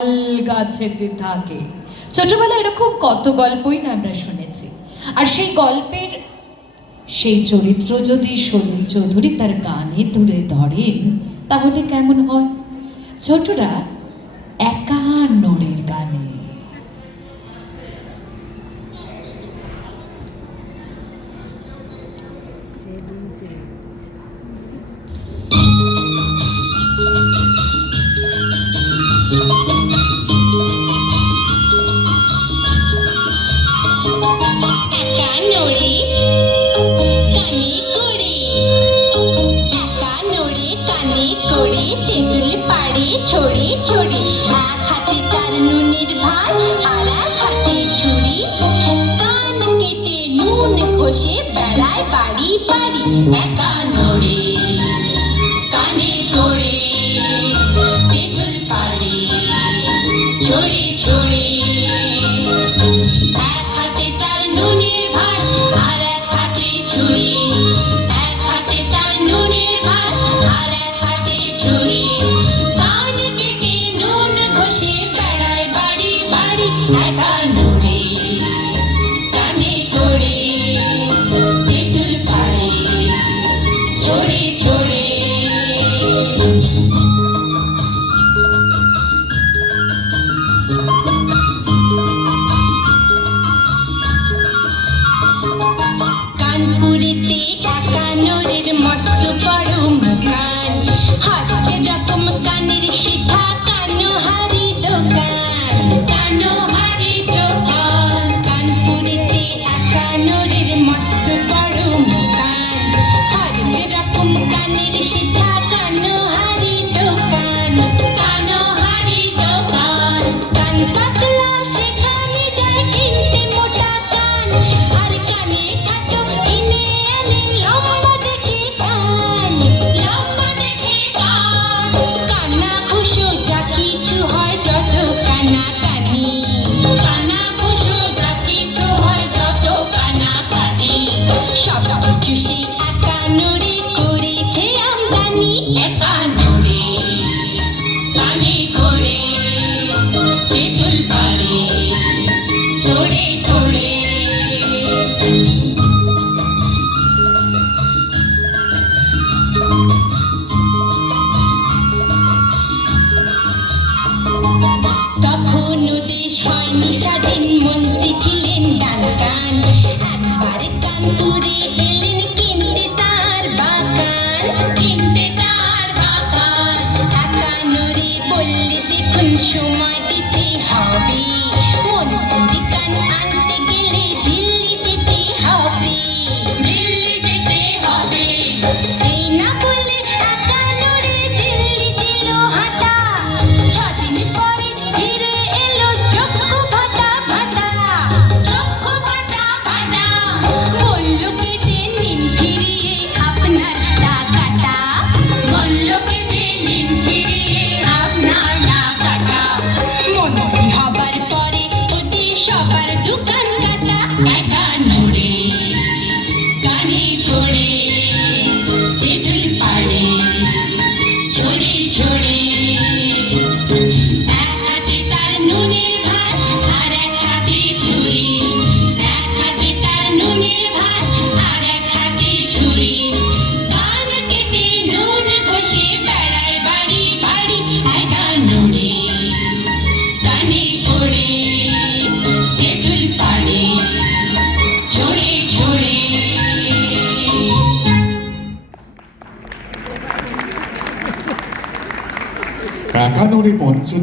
গাছেতে থাকে। ছোটবেলায় এরকম কত গল্পই না আমরা শুনেছি। আর সেই গল্পের সেই চরিত্র যদি সলিল চৌধুরী তার গানে তুলে ধরেন তাহলে কেমন হয়? ছোটরা একান্নরের গানে ছড়ি ছড়ি এক হাতে তার নুনের ভার আর এক হাতে ছুরি, কান কেটে নুন ঘষে বেড়ায় বাড়ি বাড়ি। একা নড়ে কানে করে তেঁতুল পাড়ে ছড়ি ছড়ি, এক হাতে তার নুনের ভার আর এক হাতে ছুরি, এক হাতে তার নুনের ভার আর এক হাতে ছুরি, একা নড়ে কানে করে তেঁতুল পাড়ে ছড়ে ছড়ে। কানপুরেতে একান্নরের মস্ত বড় মুখান, হাতে রকম কানের শিখা কানোহারি দোকান, কানোহারি দোকান। কানপুরেতে একান্নরের মস্ত বড় মুখান, হাতে রকম কানের শিখা কানোহারি দোকান, কানোহারি দোকান। কান পাতলা সেখানে যায় কিনতে মোটা কান, আর কানে খাটো কিনে এনে লম্বা দেখে কান, লম্বা দেখে কান। কানা ঘুষো যা কিছু হয় যত কানাকানি, কানা ঘুষো যা কিছু হয় যত কানাকানি, সব কিছু সে একান্নরে করেছে আমদানি। একান্নরে কানে করে তেঁতুল পাড়ে ছড়ে ছড়ে। তখনও দেশ হয়নি স্বাধীন, মন্ত্রী ছিলেন ডানকান, একবার কানপুরে এলেন কিনতে তার বাগান, কিনতে তার বাগান। একান্নরে বললে দেখুন সময় দিতে হবে, মন্ত্রী কান আনতে গেলে দিল্লি যেতে হবে, দিল্লি যেতে হবে। এই না বলে একান্নরে দিল্লি দিল হাঁটা, 6 দিন পরে ফিরে এলো চক্ষু ফাটা ফাটা, চক্ষু ফাটা ফাটা। বলল কেটে নিন ফিরিয়ে আপনার টাকাটা, বলল কেটে নিন ফিরিয়ে আপনার টাকাটা। মন্ত্রী হবার পরে ওদের সবার দোকান কাটা। একান্নরে কানে করে তেঁতুল পাড়ে ছড়ে ছড়ে, এক হাতে তার নুনের ভাত আর এক হাতে ছুরি, এক হাতে তার নুনের ভাত আর এক হাতে ছুরি, কান কেটে নুন ঘষে বেড়ায় বাড়ি বাড়ি। একান্নরে কানে করে তেঁতুল পাড়ে ছড়ে ছড়ে। একান্নরে মঞ্চে